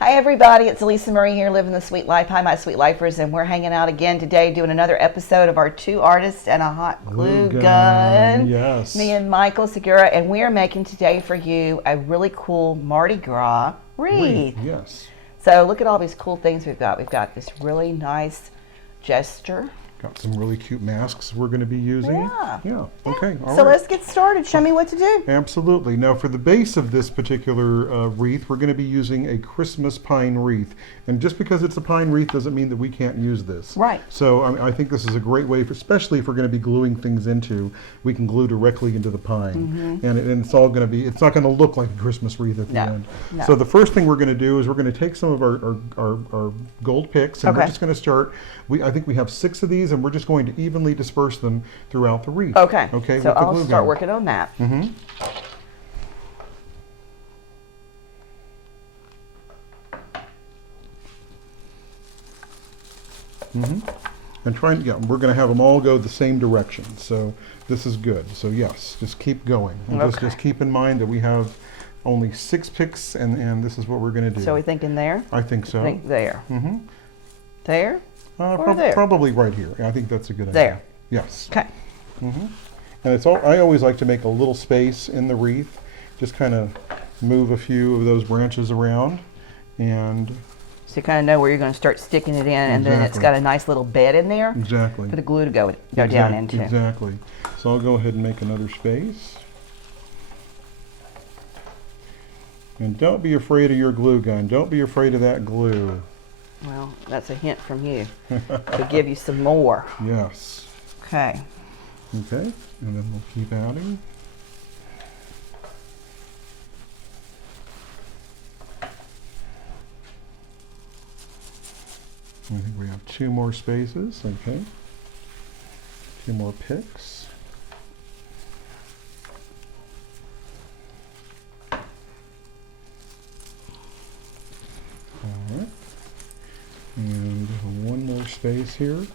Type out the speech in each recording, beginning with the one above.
Hi everybody, it's Alisamurray here, living the sweet life. Hi my sweet lifers, and we're hanging out again today doing another episode of our Two Artists and a Hot Glue Gun. Yes. Me and Micheal Segura, and we are making today for you a really cool Mardi Gras wreath. Yes. So look at all these cool things we've got. We've got this really nice jester. Got some really cute masks we're going to be using. Yeah. Okay. All So right. let's get started. Show me what to do. Absolutely. Now for the base of this particular wreath, we're going to be using a Christmas pine wreath. And just because it's a pine wreath doesn't mean that we can't use this. Right. So I think this is a great way, especially if we're going to be gluing things into, we can glue directly into the pine. And it's all going to be, it's not going to look like a Christmas wreath at the end. No. So the first thing we're going to do is we're going to take some of our gold picks, and we're just going to start, I think we have 6 of these, and we're just going to evenly disperse them throughout the wreath. Okay. Okay. So with the I'll glue start gun. working on that. And we're going to have them all go the same direction. So this is good. So yes, just keep going. And just keep in mind that we have only 6 picks, and this is what we're going to do. So we thinking there? I think so. I think there. There? Or there? Probably right here. I think that's a good idea. There. Yes. Okay. And it's all. I always like to make a little space in the wreath, just kind of move a few of those branches around, and So you kind of know where you're going to start sticking it in, and then it's got a nice little bed in there exactly for the glue to go down into. Exactly. So I'll go ahead and make another space. And don't be afraid of your glue gun. Don't be afraid of that glue. Well, that's a hint from you to give you some more. Yes. Okay. Okay. And then we'll keep adding. I think we have 2 more spaces. Okay. 2 more picks. All right. And 1 more space here.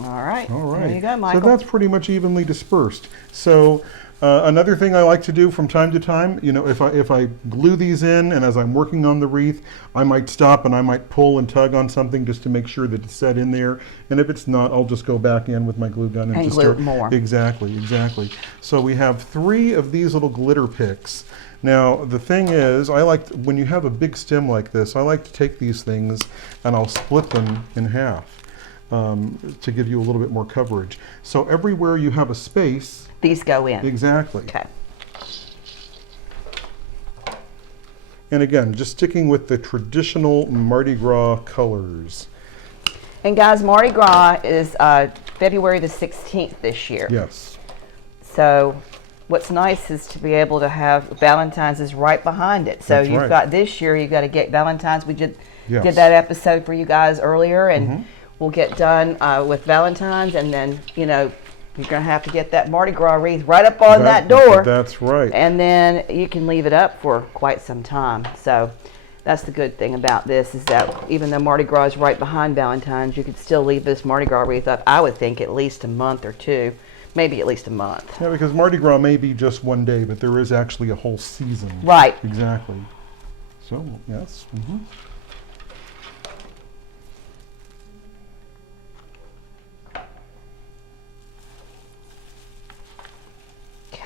All right. All right. There you go, Micheal. So that's pretty much evenly dispersed. So another thing I like to do from time to time, you know, if I glue these in, and as I'm working on the wreath, I might stop and I might pull and tug on something just to make sure that it's set in there. And if it's not, I'll just go back in with my glue gun and just glue start more. Exactly. So we have 3 of these little glitter picks. Now the thing is, when you have a big stem like this, I like to take these things and I'll split them in half. To give you a little bit more coverage. So everywhere you have a space, these go in. Exactly. Okay. And again, just sticking with the traditional Mardi Gras colors. And guys, Mardi Gras is February the 16th this year. Yes. So what's nice is to be able to have Valentine's is right behind it. So you've got this year, you've got to get Valentine's. We did that episode for you guys earlier, and we'll get done with Valentine's, and then, you know, you're going to have to get that Mardi Gras wreath right up on that door. That's right. And then you can leave it up for quite some time. So that's the good thing about this, is that even though Mardi Gras is right behind Valentine's, you could still leave this Mardi Gras wreath up, I would think, at least a month or 2, maybe at least a month. Yeah, because Mardi Gras may be just one day, but there is actually a whole season. Right. Exactly. So, yes.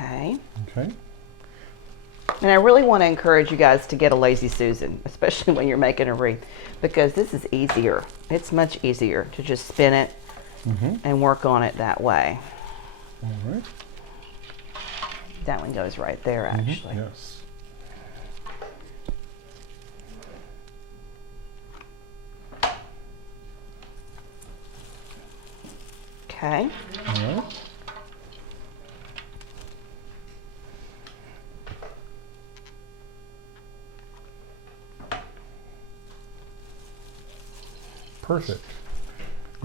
Okay. And I really want to encourage you guys to get a Lazy Susan, especially when you're making a wreath, because this is easier. It's much easier to just spin it and work on it that way. All right. That one goes right there, actually. Yes. Okay. All right. Perfect.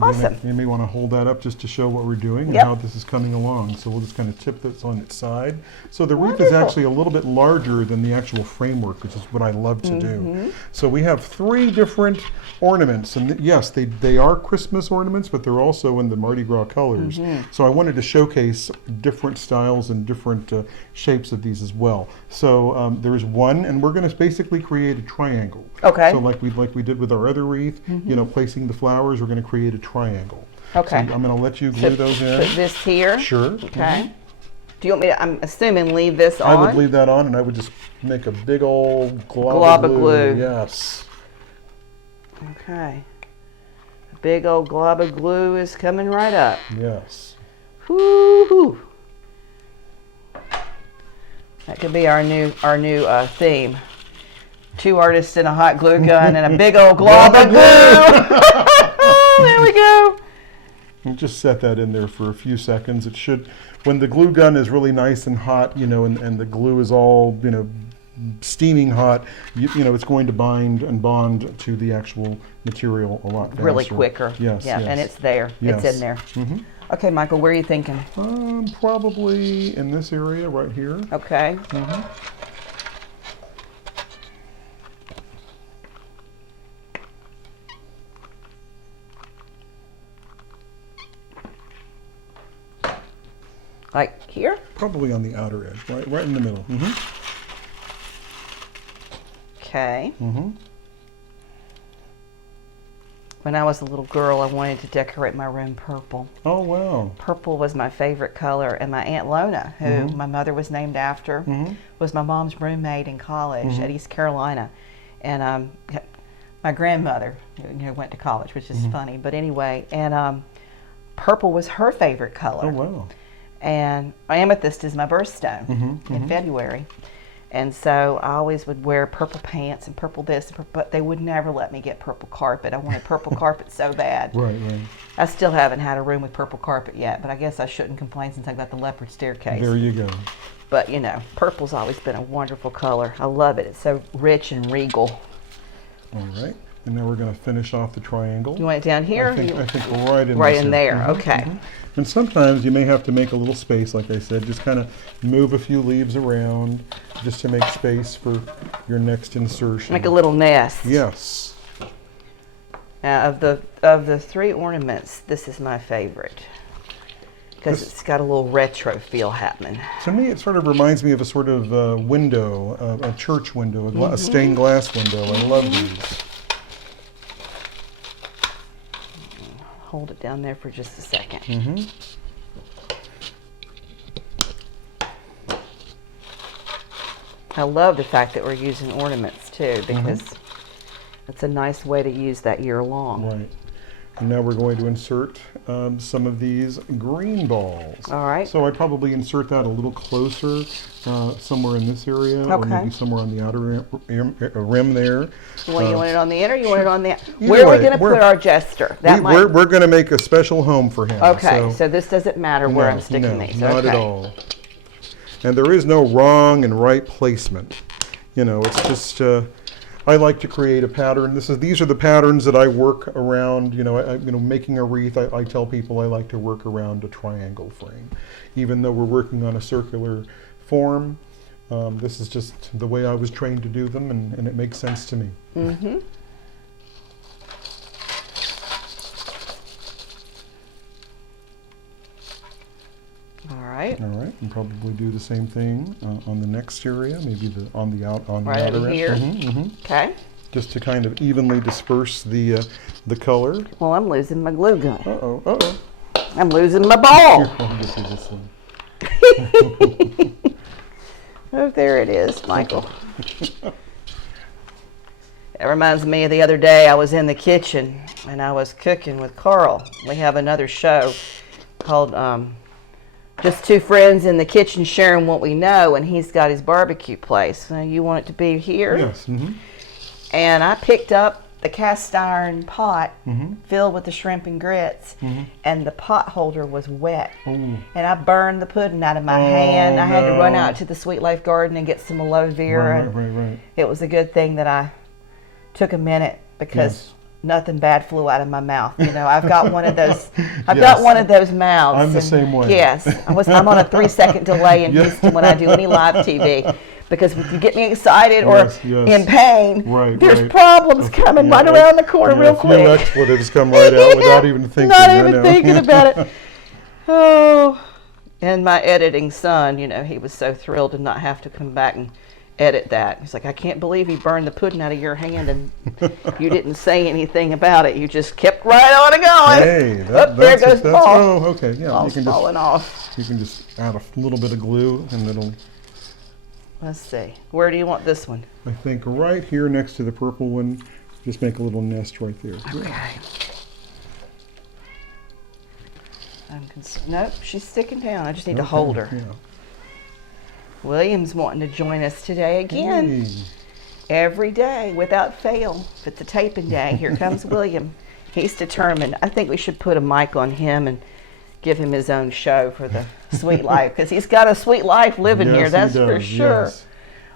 Awesome. You may want to hold that up just to show what we're doing and Yep. how this is coming along. So we'll just kind of tip this on its side. So the wreath is Wonderful. actually a little bit larger than the actual framework, which is what I love to do. So we have 3 different ornaments, and yes, they are Christmas ornaments, but they're also in the Mardi Gras colors. So I wanted to showcase different styles and different shapes of these as well. So there's one, and we're going to basically create a triangle. Okay. So like we did with our other wreath, you know, placing the flowers, we're going to create a triangle. Okay. So I'm going to let you glue those in. Put this here. Sure. Okay. Do you want me to, I'm assuming, leave this on? I would leave that on, and I would just make a big old Glob of glue. Yes. Okay. A big old glob of glue is coming right up. Yes. Woo-hoo. That could be our new theme. 2 artists and a hot glue gun and a big old glob of glue. There we go. And just set that in there for a few seconds. It should, when the glue gun is really nice and hot, you know, and the glue is all, you know, steaming hot, you know, it's going to bind and bond to the actual material a lot faster. Really quicker. Yes. Yeah, yes. and it's there. Yes. It's in there. Okay, Michael, where are you thinking? Probably in this area right here. Okay. Like here? Probably on the outer edge, right in the middle. Okay. When I was a little girl, I wanted to decorate my room purple. Oh, wow. Purple was my favorite color, and my Aunt Lona, who my mother was named after, was my mom's roommate in college at East Carolina. And my grandmother, you know, went to college, which is funny, but anyway, and purple was her favorite color. Oh, wow. And amethyst is my birthstone in February. And so I always would wear purple pants and purple this, but they would never let me get purple carpet. I wanted purple carpet so bad. Right. I still haven't had a room with purple carpet yet, but I guess I shouldn't complain since I got the leopard staircase. There you go. But you know, purple's always been a wonderful color. I love it. It's so rich and regal. All right. And now we're going to finish off the triangle. You want it down here? I think right in Right this in area. there. Okay. And sometimes you may have to make a little space, like I said, just kind of move a few leaves around just to make space for your next insertion. Like a little nest. Yes. Now, of the 3 ornaments, this is my favorite because it's got a little retro feel happening. To me, it sort of reminds me of a sort of window, a church window, a stained glass window. I love these. Hold it down there for just a second. I love the fact that we're using ornaments too, because it's a nice way to use that year long. Right. And now we're going to insert some of these green balls. All right. So I'd probably insert that a little closer, somewhere in this area, or maybe somewhere on the outer rim there. Well, you want it on the inner, or you want it on the... Either Where are we way, going to put our jester? We're going to make a special home for him. Okay, so this doesn't matter where I'm sticking these. Not at all. And there is no wrong and right placement. You know, it's just... I like to create a pattern. These are the patterns that I work around. You know, making a wreath. I tell people I like to work around a triangle frame, even though we're working on a circular form. This is just the way I was trained to do them, and it makes sense to me. All right. All right, and probably do the same thing on the next area, maybe on the right outer over end. here. Okay. Just to kind of evenly disperse the color. Well, I'm losing my glue gun. Uh-oh. I'm losing my ball. Here, I'll get you this one. Oh, there it is, Michael. That reminds me of the other day I was in the kitchen and I was cooking with Carl. We have another show called Just Two Friends in the Kitchen Sharing What We Know, and he's got his barbecue place. So you want it to be here? Yes. And I picked up the cast iron pot filled with the shrimp and grits, and the pot holder was wet. And I burned the pudding out of my hand. I had to run out to the Sweet Life Garden and get some aloe vera. Right. It was a good thing that I took a minute because nothing bad flew out of my mouth. You know, I've got one of those. I've got one of those mouths. I'm the same way. Yes, I'm on a 3-second delay in Houston when I do any live TV. Because if you get me excited or in pain, there's problems coming right around the corner real quick. A few expletives come right out without even thinking. Not even thinking about it. Oh, and my editing son, you know, he was so thrilled to not have to come back and edit that. He's like, I can't believe he burned the pudding out of your hand and you didn't say anything about it. You just kept right on going. Hey, there goes the ball. Oh, okay, yeah. Ball's falling off. You can just add a little bit of glue and it'll... Let's see. Where do you want this one? I think right here next to the purple one. Just make a little nest right there. Okay. Nope, she's sticking down. I just need to hold her. Yeah. William's wanting to join us today again. Hey. Every day, without fail. If it's a taping day, here comes William. He's determined. I think we should put a mic on him and give him his own show for the sweet life, because he's got a sweet life living here, that's for sure. Yes.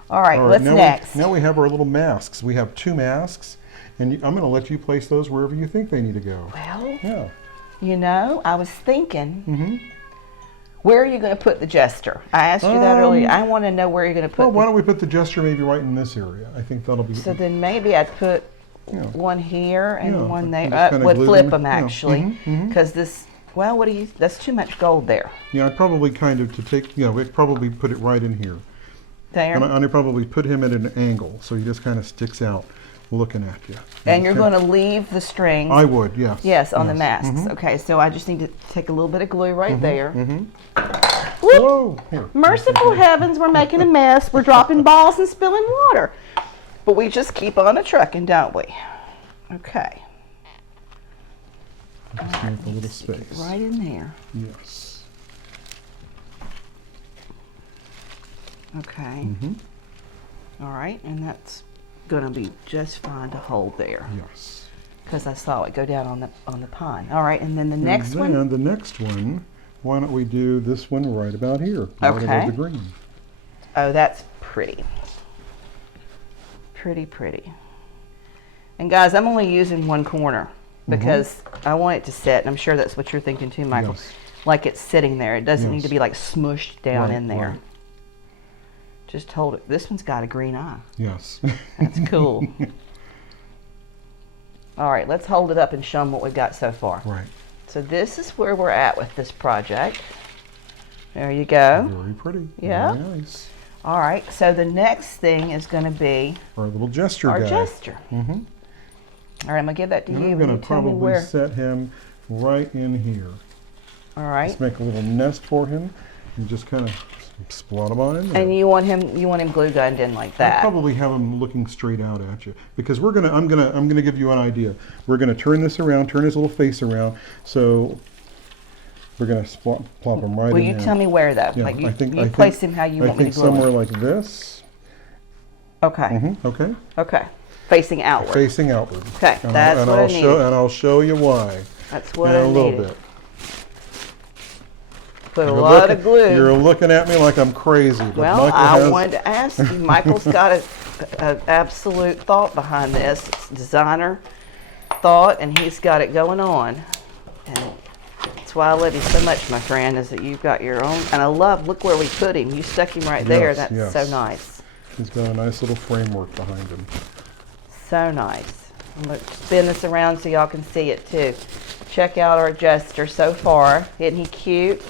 All right, what's next? Now we have our little masks. We have 2 masks, and I'm going to let you place those wherever you think they need to go. Well, you know, I was thinking, where are you going to put the jester? I asked you that earlier. I want to know where you're going to put. Well, why don't we put the jester maybe right in this area? I think that'll be. So then maybe I'd put one here and one there. Would flip them actually, because this. Well, what do you? That's too much gold there. Yeah, I'd probably kind of we'd probably put it right in here. There. And I'd probably put him at an angle, so he just kind of sticks out, looking at you. And you're going to leave the strings. I would, yes. Yes, on the masks. Okay, so I just need to take a little bit of glue right there. Whoa! Here. Merciful heavens, we're making a mess. We're dropping balls and spilling water. But we just keep on a-trucking, don't we? Okay. Just make a little space. Right in there. Yes. Okay. All right, and that's going to be just fine to hold there. Yes. Because I saw it go down on the pine. All right, and then the next one. And the next one, why don't we do this one right about here? Right above the green. Oh, that's pretty. Pretty. And guys, I'm only using one corner, because I want it to sit, and I'm sure that's what you're thinking too, Michael. Yes. Like it's sitting there. It doesn't need to be like smushed down in there. Right. Just hold it. This one's got a green eye. Yes. That's cool. All right, let's hold it up and show them what we've got so far. Right. So this is where we're at with this project. There you go. Very pretty. Yeah. Very nice. All right, so the next thing is going to be our little jester guy. Our jester. All right, I'm going to give that to you. I'm going to probably set him right in here. All right. Just make a little nest for him and just kind of splot him on in there. And you want him glue gunned in like that. I'll probably have him looking straight out at you, because I'm gonna give you an idea. We're gonna turn this around, turn his little face around, so we're gonna plop him right in. Will you tell me where though? Yeah, like I think place him how you want me to glue him. somewhere like this. Okay. Okay. Okay. Facing outward. Facing outward. Okay, that's what I need. And I'll show you why. That's what I in a little needed. bit. Put a lot of glue. You're looking at me like I'm crazy. But well, I wanted to ask you. Michael's got an absolute thought behind this. It's designer thought, and he's got it going on. And that's why I love you so much, my friend, is that you've got your own. And I love, look where we put him. You stuck him right there. That's so nice. He's got a nice little framework behind him. So nice. I'm going to spin this around so y'all can see it too. Check out our jester so far. Isn't he cute?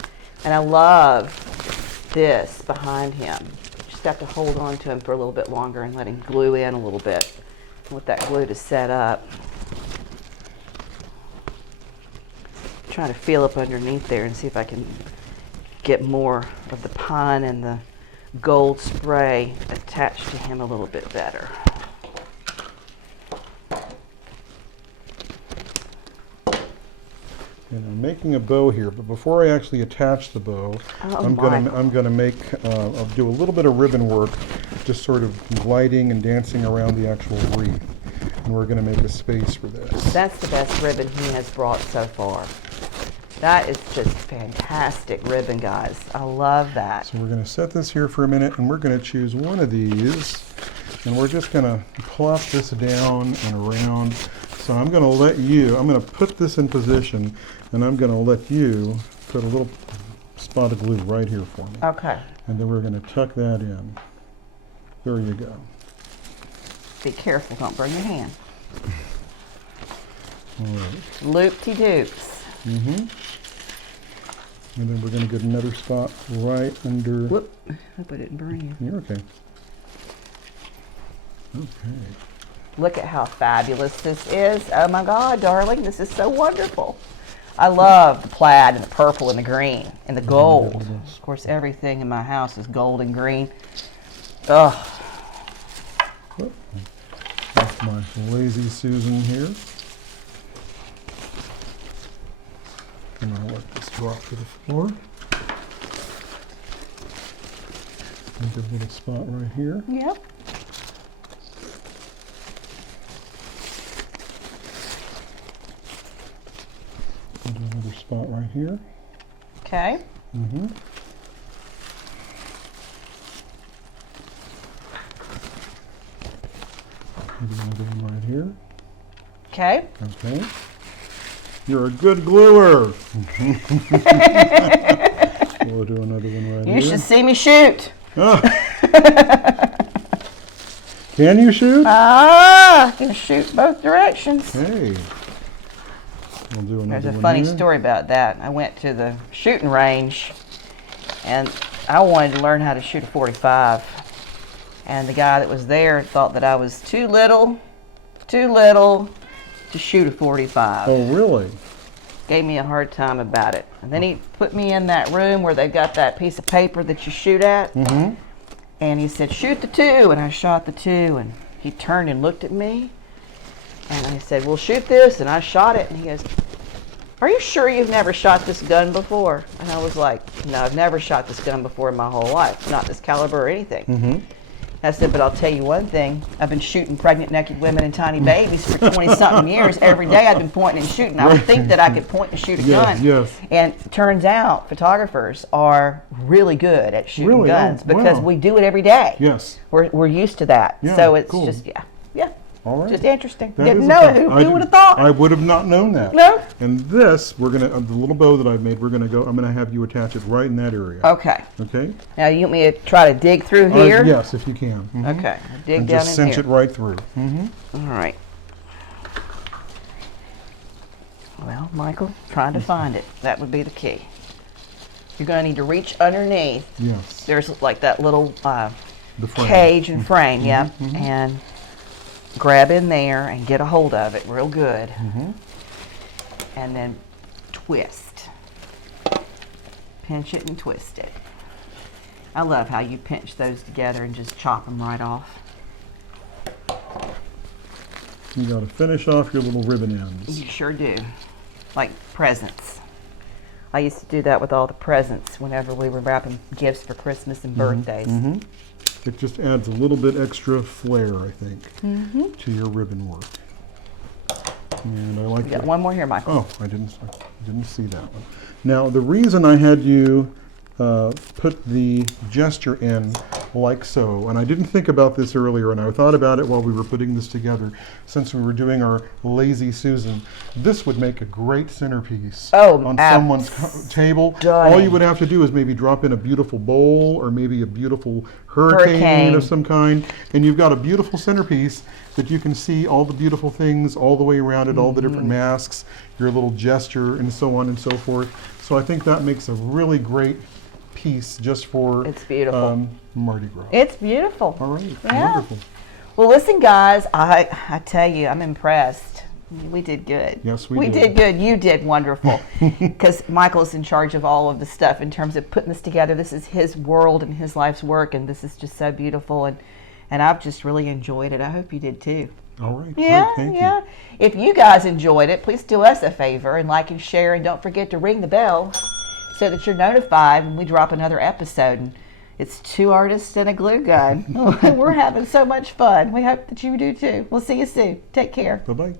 And I love this behind him. Just have to hold on to him for a little bit longer and let him glue in a little bit. I want that glue to set up. Trying to feel up underneath there and see if I can get more of the pine and the gold spray attached to him a little bit better. And I'm making a bow here, but before I actually attach the bow, I'm gonna make I'll do a little bit of ribbon work, just sort of gliding and dancing around the actual wreath, and we're gonna make a space for this. That's the best ribbon he has brought so far. That is just fantastic ribbon, guys. I love that. So we're gonna set this here for a minute, and we're gonna choose one of these, and we're just gonna plop this down and around So I'm going to let you, I'm going to put this in position, and I'm going to let you put a little spot of glue right here for me. Okay. And then we're going to tuck that in. There you go. Be careful, don't burn your hand. All right. Loop-de-doops. And then we're going to get another spot right under. Whoop. Hope I didn't burn you. You're okay. Okay. Look at how fabulous this is. Oh my God, darling, this is so wonderful. I love the plaid and the purple and the green and the gold. Of course, everything in my house is gold and green. Ugh. That's my lazy Susan here. And I'll let this drop to the floor. And get a little spot right here. Yep. And another spot right here. Okay. Maybe another one right here. Okay. Okay. You're a good gluer. We'll do another one right here. You should see me shoot. Oh. Can you shoot? I can shoot both directions. Hey. We'll do another one. There's a funny here. story about that. I went to the shooting range and I wanted to learn how to shoot a .45. And the guy that was there thought that I was too little to shoot a .45. Oh, really? Gave me a hard time about it. And then he put me in that room where they've got that piece of paper that you shoot at. And he said, shoot the 2. And I shot the 2. And he turned and looked at me. And I said, well, shoot this. And I shot it. And he goes, are you sure you've never shot this gun before? And I was like, no, I've never shot this gun before in my whole life. Not this caliber or anything. I said, but I'll tell you one thing. I've been shooting pregnant, naked women and tiny babies for 20-something years. Every day I've been pointing and shooting. I would think that I could point and shoot a gun. Yes. And it turns out photographers are really good at shooting guns because we do it every day. Yes. We're used to that. Yeah, so it's cool. just, yeah. All right. Just interesting. That Didn't is know a it. fact. Who would have thought? I would have not known that. No? And this, we're gonna the little bow that I've made. I'm gonna have you attach it right in that area. Okay. Okay. Now you want me to try to dig through here? Yes, if you can. Okay. Dig And down just in cinch here. it right through. All right. Well, Michael, trying to find it. That would be the key. You're going to need to reach underneath. Yes. There's like that little The frame. cage and frame, yeah. And grab in there and get a hold of it real good. And then twist. Pinch it and twist it. I love how you pinch those together and just chop them right off. You got to finish off your little ribbon ends. You sure do. Like presents. I used to do that with all the presents whenever we were wrapping gifts for Christmas and birthdays. It just adds a little bit extra flair, I think, to your ribbon work. And I like We got one more here, Michael. Oh, I didn't see that one. Now, the reason I had you put the gesture in like so, and I didn't think about this earlier, and I thought about it while we were putting this together, since we were doing our Lazy Susan. This would make a great centerpiece on someone's table. All you would have to do is maybe drop in a beautiful bowl or maybe a beautiful hurricane of some kind, and you've got a beautiful centerpiece that you can see all the beautiful things all the way around it, all the different masks, your little gesture, and so on and so forth. So I think that makes a really great piece just for it's beautiful. Mardi Gras. It's beautiful. All right, yeah. wonderful. Well, listen, guys, I tell you, I'm impressed. We did good. Yes, we did good. You did wonderful. Because Michael's in charge of all of the stuff in terms of putting this together. This is his world and his life's work, and this is just so beautiful. And I've just really enjoyed it. I hope you did too. All right. Yeah, great, thank yeah. you. If you guys enjoyed it, please do us a favor and like and share, and don't forget to ring the bell so that you're notified when we drop another episode. And it's 2 artists and a glue gun. We're having so much fun. We hope that you do too. We'll see you soon. Take care. Bye-bye.